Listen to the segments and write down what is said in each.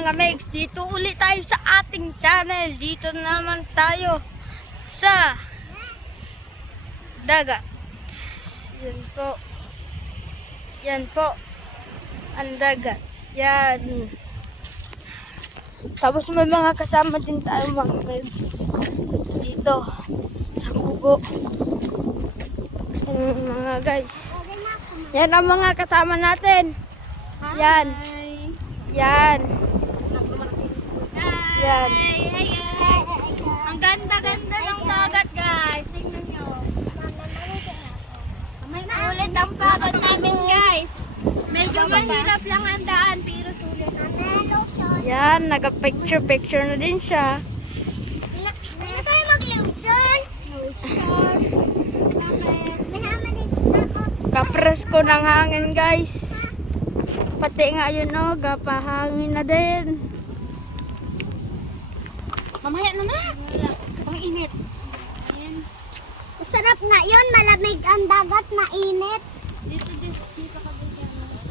mga megs, dito ulit tayo sa ating channel. Dito naman tayo sa dagat. Yan po. Yan po. Ang dagat. Yan. Tapos may mga kasama din tayo mga megs. Dito. Sa kubo. Yan mga guys. Yan ang mga kasama natin. Yan. Yan. Yan. Ang ganda-ganda ng dagat, guys. Tingnan nyo. Sulit ang pagod namin, guys. Medyo mahirap lang ang daan, pero sulit. Yan, nagka-picture na din siya. Ano tayo mag-lotion? Kapresko ng hangin guys. Pati nga yun o, gapahangin na din. Mamaya na na. Ang init. Masarap nga yun. Malamig ang dagat, mainit. Dito ka ba?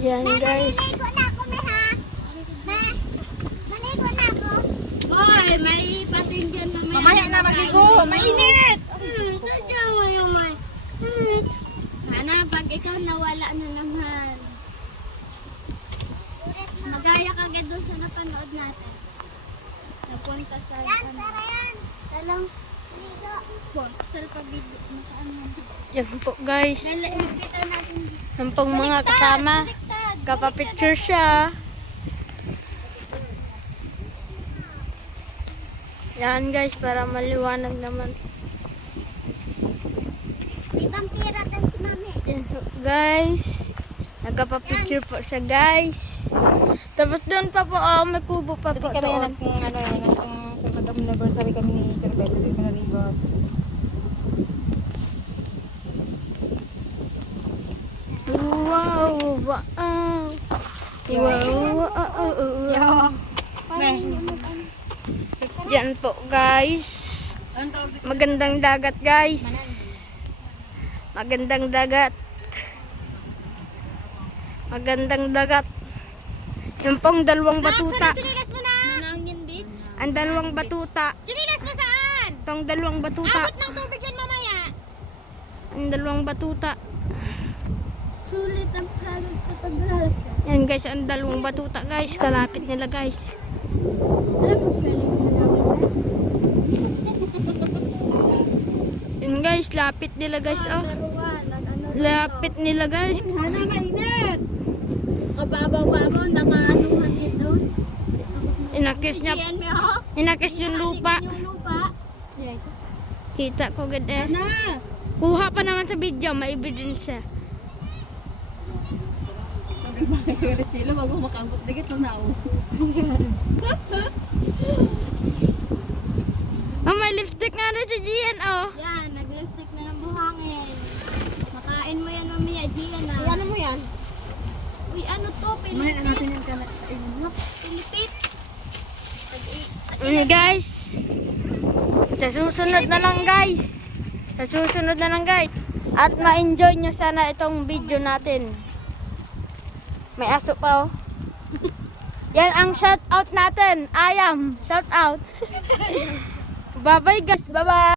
Yan guys. Maligo na ako, ha? Maligo na ako. Boy, may patin dyan mamaya. Mamaya na maligo. Mainit! Sadya mo yung may. Sana pag ikaw nawala na naman. Magaya ka agad doon sa napanood natin. Napunta sa... Yan, tara yan. Talang ligo. Sa pabidyo. Yan po guys. Nakita natin dito. Yan pong mga kasama. Kapapicture siya. Yan guys, para maliwanag naman. Ibang pira din si mami. Yan po guys. Nagkapapicture po siya guys. Tapos doon pa po, may kubo pa po Kami doon. mag-anniversary kami ni Kerbet, hindi ko narigot. Wow, wow. Wow. Yan po guys. Magandang dagat guys. Magandang dagat. Magandang dagat. Yung pong dalawang batuta. Chinilas mo na! Manangin Beach? Ang dalawang batuta. Chinilas mo saan? Tong dalawang batuta. Abot ng tubig yan mamaya. Ang dalawang batuta. Sulit ang pagod sa paglalas. Yan guys, ang dalawang batuta guys. Kalapit nila guys. Alam mo spelling na namin Yan guys, lapit nila guys. Oh. Lapit nila guys. Sana mainit. Kababaw-babaw, nakaanuhan ito. Inakis niya. Yan mo. Inakis yung lupa. Yung lupa. Kita ko agad eh. Na! Kuha pa naman sa video, may ebidensya. Sila bago makambot dikit lang na ako. Oh, may lipstick nga rin si Gian, oh. Yan, nag-lipstick na ng buhangin. Makain mo yan mamaya, Gian na. Ano mo yan? Uy, ano to? Mamaya na natin Pilipit. yung kainin. Pilipit. Guys, sa susunod na lang guys. Sa susunod na lang guys. At ma-enjoy nyo sana itong video natin. May aso pa oh. Yan ang shout out natin. Ayam, shout out. Bye bye guys, bye bye.